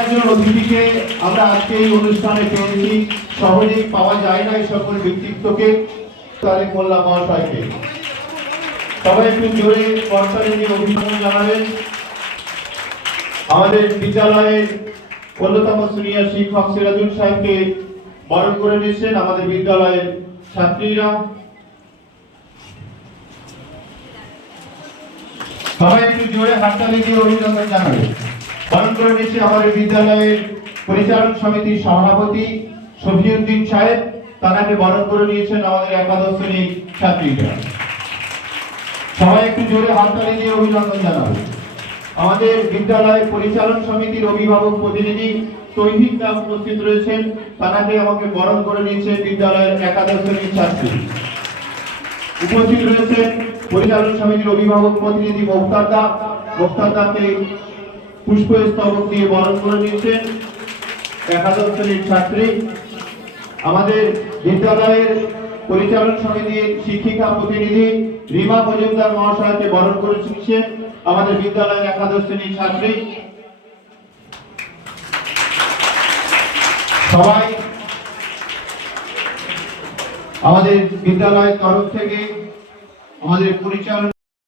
একজন অতিথিকে আমরা আজকে এই অনুষ্ঠানে পেয়েছি, সহজেই পাওয়া যায় না এই সকল ব্যক্তিত্বকে। তারেক মোল্লা মহাশয়কে সবাই একটু জোরে করতালি দিয়ে অভিনন্দন জানাবেন। আমাদের বিদ্যালয়ের অন্যতম সিনিয়র শিক্ষক সিরাজুল সাহেবকে বরণ করে নিচ্ছেন আমাদের বিদ্যালয়ের ছাত্রীরা। সবাই একটু জোরে হাততালি দিয়ে অভিনন্দন জানাবেন। বরণ করে নিচ্ছে আমাদের বিদ্যালয়ের পরিচালন সমিতির সভাপতি শফিউদ্দিন সাহেব, তাকে বরণ করে নিয়েছেন আমাদের একাদশ শ্রেণীর ছাত্রীরা। সবাই একটু জোরে হাততালি দিয়ে অভিনন্দন জানাবেন। আমাদের বিদ্যালয়ের পরিচালন সমিতির অভিভাবক প্রতিনিধি তৌহিদ নাম উপস্থিত রয়েছেন, তাকে আমাকে বরণ করে নিয়েছে বিদ্যালয়ের একাদশ শ্রেণীর ছাত্রী। উপস্থিত রয়েছেন পরিচালন সমিতির অভিভাবক প্রতিনিধি মুক্তারদাকে পুষ্পস্তবক দিয়ে বরণ করে নিয়েছেন একাদশ শ্রেণীর ছাত্রী। আমাদের বিদ্যালয়ের পরিচালন সমিতির শিক্ষিকা প্রতিনিধি রিমা মজুমদার মহাশয়কে বরণ করে নিচ্ছেন আমাদের বিদ্যালয়ের একাদশ শ্রেণীর ছাত্রী। সবাই আমাদের বিদ্যালয়ের তরফ থেকে আমাদের পরিচালন